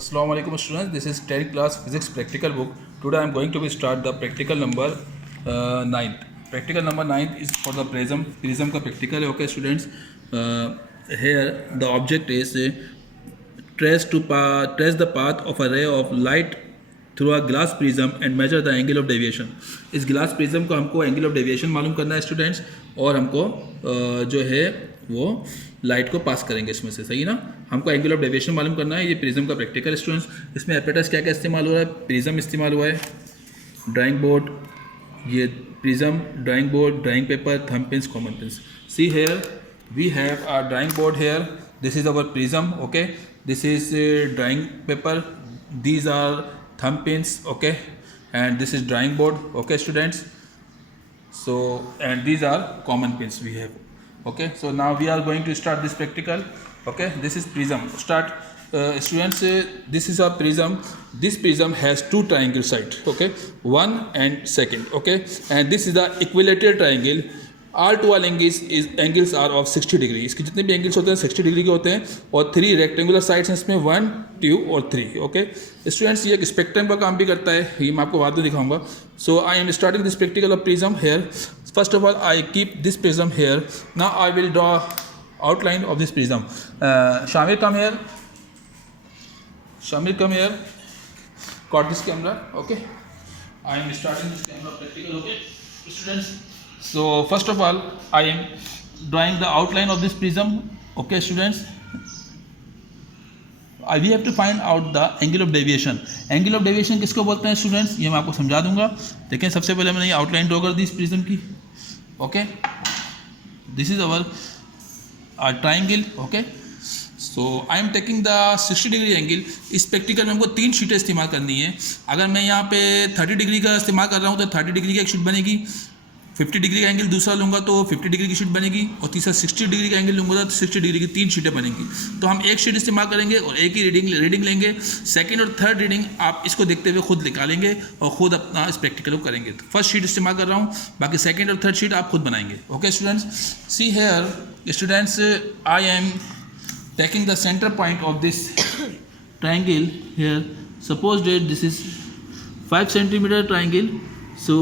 Assalamu alaikum students, this is 10th class physics practical book. Today I am going to start the practical number 9. Practical number 9 is for the prism का practical है. Okay students, here the object is trace the path of a ray of light through a glass prism and measure the angle of deviation. इस glass prism को हमको angle of deviation मालूम करना है students, और हमको जो है वो लाइट को पास करेंगे इसमें से, सही ना. हमको एंगल ऑफ डेविएशन मालूम करना है. ये प्रिज्म का प्रैक्टिकल स्टूडेंट्स. इसमें एपरेटस क्या क्या इस्तेमाल हो रहा है. प्रिज्म इस्तेमाल हुआ है, ड्राइंग बोर्ड, ये prism, drawing board, drawing paper, thumb pins, common pins. See here we have our drawing board here. This is our prism. Okay, this is drawing paper, these are thumb pins. Okay, and this is drawing board. Okay students, so and these are common pins we have. Okay, so now we are going to start this practical. Okay, this is prism. Start students, this is a prism. This prism has two triangle sides. Okay, one and second. Okay, and this is the equilateral triangle. All two angles are of 60 degree. इसके जितने भी angles होते हैं 60 degree के होते हैं, और 3 rectangular sides हैं इसमें, 1, 2 और 3. ओके स्टूडेंट्स, ये एक स्पेक्ट्रम का काम भी करता है, ये मैं आपको बाद में दिखाऊंगा. So I am starting this practical of prism here. First of all, I keep this prism here. Now I will draw outline of this prism. Shamir, come here. Shamir, come here. Got this camera. Okay. I am starting this camera practical. Okay, students. So first of all, I am drawing the outline of this prism. Okay, students. We have to find out the angle of deviation. Angle of deviation किसको बोलते हैं students, ये मैं आपको समझा दूंगा. देखें, सबसे पहले मैंने ये आउटलाइन ड्रॉ कर दी इस प्रिज्म की. Okay, this is our triangle. Okay, so I am taking the 60 degree angle. इस प्रैक्टिकल में हमको 3 शीटें इस्तेमाल करनी है. अगर मैं यहाँ पे 30 डिग्री का इस्तेमाल कर रहा हूँ तो 30 डिग्री की एक शीट बनेगी. 50 डिग्री का एंगल दूसरा लूँगा तो 50 डिग्री की शीट बनेगी, और तीसरा 60 डिग्री का एंगल लूँगा तो 60 डिग्री की 3 शीटें बनेंगी. तो हम एक शीट इस्तेमाल करेंगे और एक ही रीडिंग लेंगे. सेकंड और थर्ड रीडिंग आप इसको देखते हुए खुद निकालेंगे और खुद अपना इस प्रैक्टिकल को करेंगे. तो फर्स्ट शीट इस्तेमाल कर रहा हूँ, बाकी सेकंड और थर्ड शीट आप खुद बनाएंगे. Okay students, see here students, I am taking the centre point of this triangle here. Suppose that this is 5 centimeter triangle. So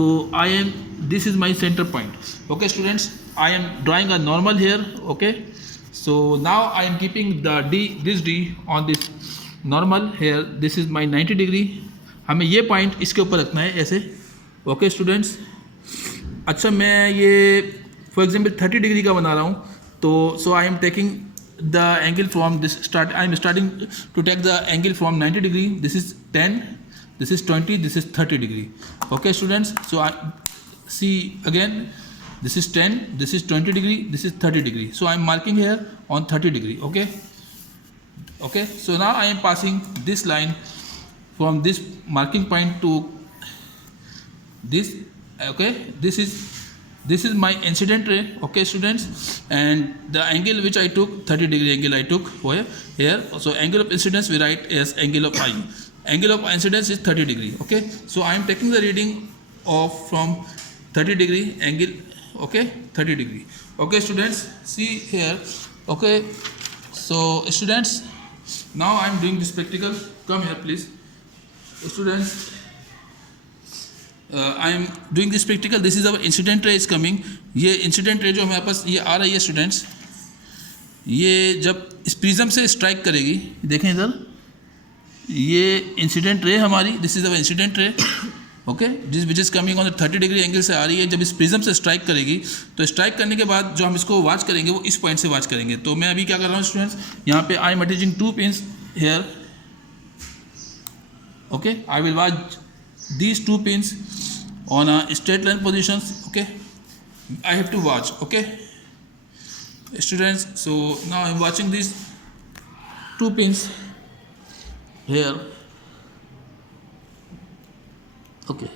this is my center point. Okay students, I am drawing a normal here. Okay, so now I am keeping this D on this normal here. This is my 90 degree. हमें ये point इसके ऊपर रखना है ऐसे. Okay students, अच्छा मैं ये फॉर एग्जांपल 30 डिग्री का बना रहा हूँ, तो so I am taking the angle from this start. I am starting to take the angle from 90 degree. This is 10, this is 20, this is 30 degree. Okay students, so I see again, this is 10, this is 20 degree, this is 30 degree. So I am marking here on 30 degree. Okay, so now I am passing this line from this marking point to this. Okay, this is my incident ray. Okay students, and the angle which I took, 30 degree angle I took here. So angle of incidence we write as angle of I. Angle of incidence is 30 degree. Okay, so I am taking the reading of from 30 degree angle. Okay, 30 degree. Okay students, see here. Okay, so students, now I am doing this practical. Come here please students. I am doing this practical. This is our incident ray is coming. ये incident ray जो हमारे पास ये आ रही है students, ये जब इस prism से स्ट्राइक करेगी, देखें इधर, ये इंसिडेंट रे हमारी, this is our incident ray. Okay, this which is coming on the 30 degree angle से आ रही है. जब इस प्रिज्म से स्ट्राइक करेगी, तो स्ट्राइक करने के बाद जो हम इसको वॉच करेंगे वो इस पॉइंट से वॉच करेंगे. तो मैं अभी क्या कर रहा हूँ स्टूडेंट्स, यहाँ पे I am attaching 2 pins here. Okay, I will watch these 2 pins on a straight line positions. Okay, I have to watch. Okay students, so now I am watching this 2 pins here. Okay,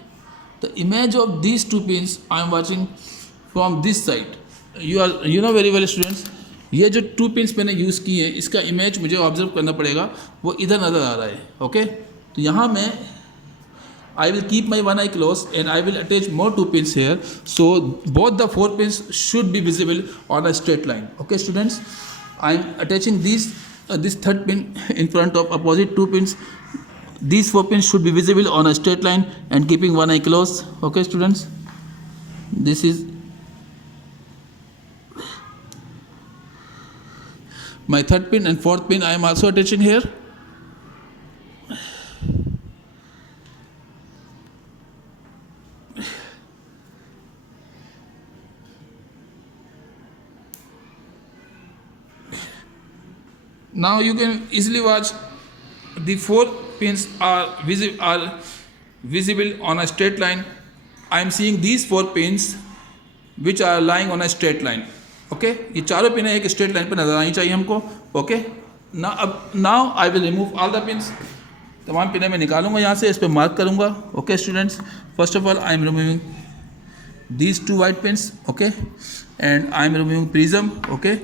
the image of these 2 pins I am watching from this side. You know very well students, ये जो 2 pins मैंने use किए हैं, इसका image मुझे observe करना पड़ेगा, वो इधर नज़र आ रहा है. ओके, तो यहाँ मैं I will keep my one eye closed and I will attach more 2 pins here. So both the 4 pins should be visible on a straight line. Okay students, I am attaching these this third pin in front of opposite two pins. These four pins should be visible on a straight line and keeping one eye closed. Okay, students. This is my third pin, and fourth pin I am also attaching here. Now you can easily watch the four pins are visible on a straight line. I am seeing these four pins which are lying on a straight line. Okay ये चारों pin एक straight line पर नजर आनी चाहिए हमको. Okay now I will remove all the pins. तमाम पिनें मैं निकालूंगा यहाँ से, इस पर मार्क करूँगा. Okay students, first of all I am removing these two white pins. Okay, and I am removing prism. Okay,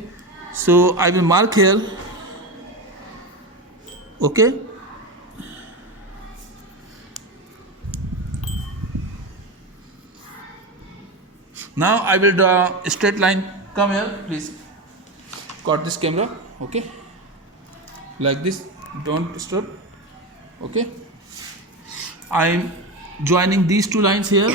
so I will mark here. Okay, now I will draw a straight line. Come here please, got this camera. Okay, like this, don't disturb. Okay, I am joining these two lines here.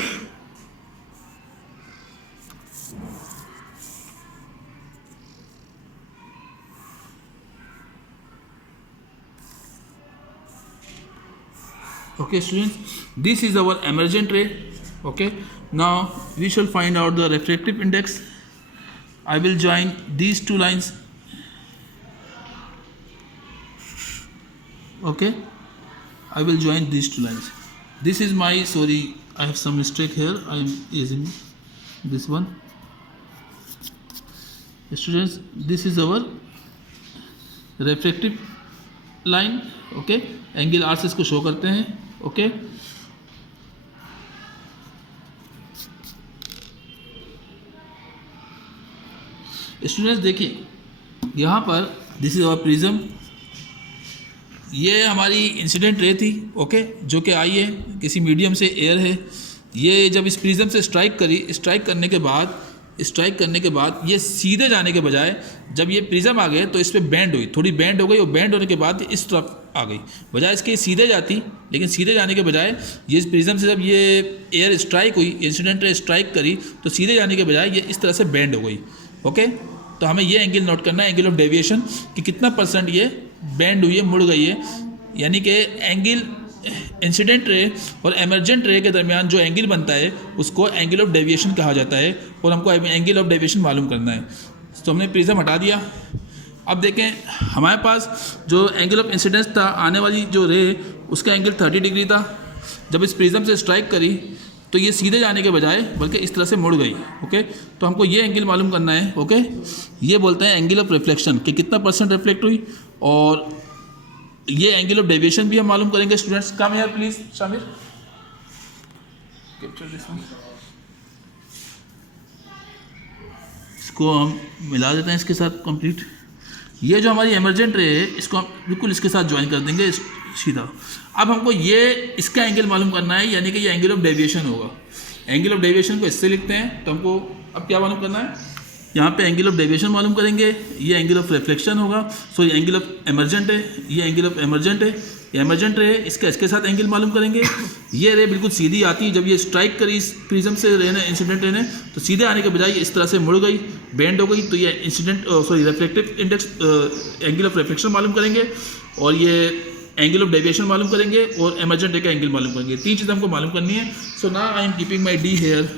Okay students, this is our emergent ray. Okay, now we shall find out the refractive index. I will join these two lines. Okay, I will join these two lines. This is my, sorry, I have some mistake here. I am using this one. Students, this is our refractive line. Okay, angle R से इसको show करते हैं. Okay, students देखिए यहाँ पर this is our prism. ये हमारी incident ray थी. ओके, जो कि आई है किसी मीडियम से, एयर है. ये जब इस प्रिज्म से स्ट्राइक करी, स्ट्राइक करने के बाद ये सीधे जाने के बजाय जब ये प्रिज्म आ गए तो इस पर बैंड हुई, थोड़ी बैंड हो गई, और बैंड होने के बाद इस तरफ आ गई. बजाय इसके सीधे जाती, लेकिन सीधे जाने के बजाय ये इस प्रिज्म से जब ये एयर स्ट्राइक हुई, इंसिडेंट रे स्ट्राइक करी, तो सीधे जाने के बजाय ये इस तरह से बैंड हो गई. ओके, तो हमें ये एंगल नोट करना है, एंगल ऑफ डेविएशन, कि कितना परसेंट ये बैंड हुई है, मुड़ गई है. यानी कि एंगल इंसिडेंट रे और एमरजेंट रे के दरमियान जो एंगल बनता है उसको एंगल ऑफ डेविएशन कहा जाता है, और हमको एंगल ऑफ डेविएशन मालूम करना है. तो हमने प्रिज्म हटा दिया. अब देखें हमारे पास जो एंगल ऑफ इंसिडेंस था, आने वाली जो रे, उसका एंगल 30 डिग्री था. जब इस प्रिज्म से स्ट्राइक करी तो ये सीधे जाने के बजाय बल्कि इस तरह से मुड़ गई. ओके, तो हमको ये एंगल मालूम करना है. ओके, ये बोलते हैं एंगल ऑफ रिफ्लेक्शन, कि कितना परसेंट रिफ्लेक्ट हुई, और ये एंगल ऑफ डेविएशन भी हम मालूम करेंगे. Students come here please. Shamir, capture this one. इसको हम मिला देते हैं इसके साथ कंप्लीट. ये जो हमारी एमरजेंट रे है, इसको हम बिल्कुल इसके साथ ज्वाइन कर देंगे सीधा. अब हमको ये इसका एंगल मालूम करना है, यानी कि ये एंगल ऑफ डेविएशन होगा. एंगल ऑफ डेविएशन को इससे लिखते हैं. तो हमको अब क्या मालूम करना है, यहाँ पे एंगल ऑफ डेविएशन मालूम करेंगे. ये एंगल ऑफ रिफ्लेक्शन होगा, सॉरी एंगल ऑफ एमरजेंट है. ये एंगल ऑफ एमरजेंट है, ये एमरजेंट रे, इसके साथ एंगल मालूम करेंगे. ये रे बिल्कुल सीधी आती है, जब ये स्ट्राइक करी इस प्रिज्म से रे ने, इंसिडेंट रे ने, तो सीधे आने के बजाय इस तरह से मुड़ गई, बैंड हो गई. तो ये incident sorry reflective index, angle of reflection मालूम करेंगे, और ये एंगल ऑफ डेविएशन मालूम करेंगे, और एमरजेंट रे का एंगल मालूम करेंगे. 3 चीज़ें हमको मालूम करनी है. So now I am keeping my D here.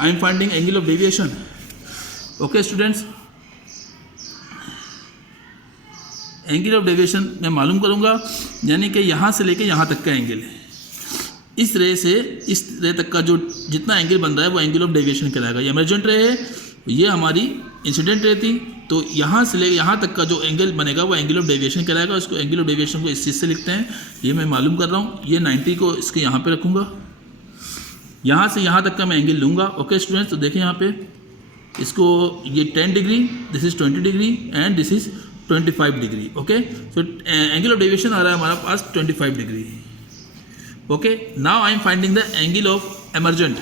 I am finding angle of deviation. Okay students, angle of deviation मैं मालूम करूंगा, यानी कि यहाँ से लेके यहाँ तक का एंगल है. इस रे से इस रे तक का जो जितना एंगल बन रहा है वो एंगल ऑफ डेविएशन कहलाएगा. ये एमरजेंट रे है, ये हमारी इंसिडेंट रे थी, तो यहाँ से लेके यहाँ तक का जो एंगल बनेगा वो एंगल ऑफ डेविएशन कहलाएगा. इसको एंगल ऑफ डेविएशन को इस चीज़ से लिखते हैं. ये मैं मालूम कर रहा हूँ. ये 90 को इसके यहाँ पे रखूँगा, यहाँ से यहाँ तक का मैं एंगल लूँगा. ओके स्टूडेंट्स, तो देखें यहाँ पे इसको, ये 10 degree, this is 20 degree, and this is 25 degree. Okay, so angle of deviation आ रहा है हमारा पास 25 degree. Okay, now I am finding the angle of emergent,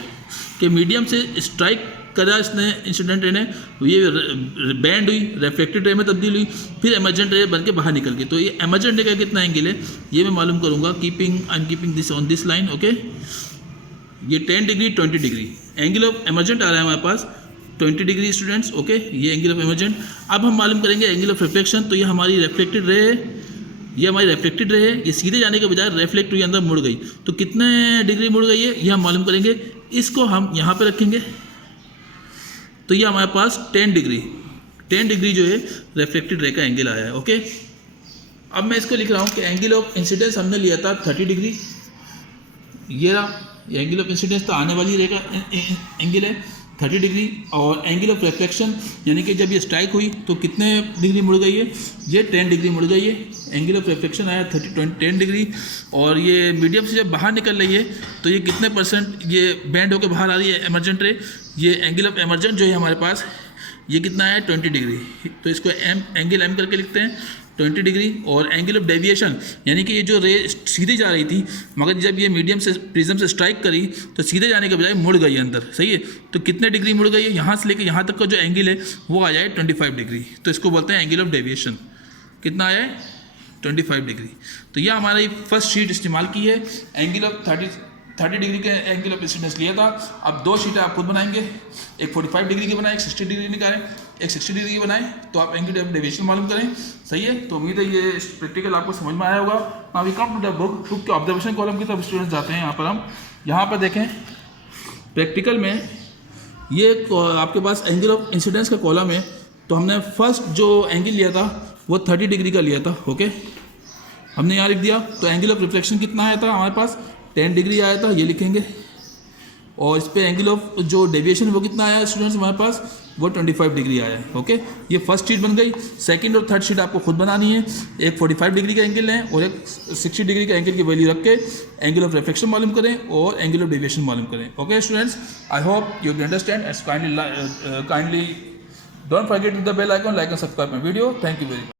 के मीडियम से स्ट्राइक करा इसने इंसिडेंट रे ने, ये बैंड हुई, रिफ्लेक्टेड रे में तब्दील हुई, फिर एमर्जेंट रे बन के बाहर निकल गई। तो ये एमर्जेंट रे का कितना एंगल है ये मैं मालूम करूँगा। I am keeping this on this line. Okay, ये 10 degree 20 degree angle of emergent आ रहा है हमारे पास 20 डिग्री स्टूडेंट्स। ओके, ये एंगल ऑफ एमर्जेंट। अब हम मालूम करेंगे एंगल ऑफ रिफ्लेक्शन। तो ये हमारी रिफ्लेक्टेड रे है, ये हमारी रिफ्लेक्टेड रे है, ये सीधे जाने के बजाय रिफ्लेक्ट हुई अंदर मुड़ गई। तो कितने डिग्री मुड़ गई है ये हम मालूम करेंगे। इसको हम यहाँ पे रखेंगे, तो ये हमारे पास 10 डिग्री जो है रिफ्लेक्टेड रे का एंगल आया है। ओके, अब मैं इसको लिख रहा हूँ कि एंगल ऑफ इंसिडेंस हमने लिया था 30 डिग्री, ये रहा एंगल ऑफ इंसिडेंस तो आने वाली रे का एंगल है 30 डिग्री, और एंगल ऑफ रिफ्लेक्शन यानी कि जब ये स्ट्राइक हुई तो कितने डिग्री मुड़ गई है, ये 10 डिग्री मुड़ गई है। एंगल ऑफ रिफ्लेक्शन आया 10 डिग्री, और ये मीडियम से जब बाहर निकल रही है तो ये कितने परसेंट ये बैंड होकर बाहर आ रही है एमर्जेंट रे। ये एंगल ऑफ एमर्जेंट जो है हमारे पास ये कितना है 20 डिग्री। तो इसको एंगल एम करके लिखते हैं 20 डिग्री। और एंगल ऑफ डेविएशन यानी कि ये जो रे सीधे जा रही थी, मगर जब ये मीडियम से प्रिज्म से स्ट्राइक करी तो सीधे जाने के बजाय मुड़ गई अंदर। सही है, तो कितने डिग्री मुड़ गई है, यहाँ से लेकर यहाँ तक का जो एंगल है वो आया है 25 डिग्री। तो इसको बोलते हैं एंगल ऑफ डेविएशन। कितना आया है 25 डिग्री। तो यह हमारी फर्स्ट शीट इस्तेमाल की है, एंगल ऑफ 30 डिग्री के एंगल ऑफ इंसिडेंस लिया था। अब दो शीटें आप खुद बनाएंगे, एक 45 डिग्री की बनाएं, एक 60 डिग्री निकालें, एक 60 डिग्री की बनाएं, तो आप एंगल ऑफ डेविएशन मालूम करें। सही है, तो उम्मीद है ये प्रैक्टिकल आपको समझ में आया होगा। Now we come to the book के ऑब्जर्वेशन कॉलम की तरफ स्टूडेंट्स जाते हैं। यहाँ पर देखें प्रैक्टिकल में ये आपके पास एंगल ऑफ इंसिडेंस का कॉलम है। तो हमने फर्स्ट जो एंगल लिया था वो 30 डिग्री का लिया था। ओके, हमने यहाँ लिख दिया। तो एंगल ऑफ रिफ्लेक्शन कितना आया था हमारे पास 10 डिग्री आया था, ये लिखेंगे। और इस पे एंगल ऑफ जो डेविएशन वो कितना आया स्टूडेंट्स हमारे पास वो 25 डिग्री आया है। ओके, ये फर्स्ट शीट बन गई। सेकंड और थर्ड शीट आपको खुद बनानी है। एक 45 डिग्री का एंगल लें और एक 60 डिग्री का एंगल की वैल्यू रख के एंगल ऑफ रिफ्लेक्शन मालूम करें और एंगल ऑफ डेविएशन मालूम करें। Okay students, I hope you can understand and kindly don't forget the bell icon, like and subscribe my video. Thank you very much.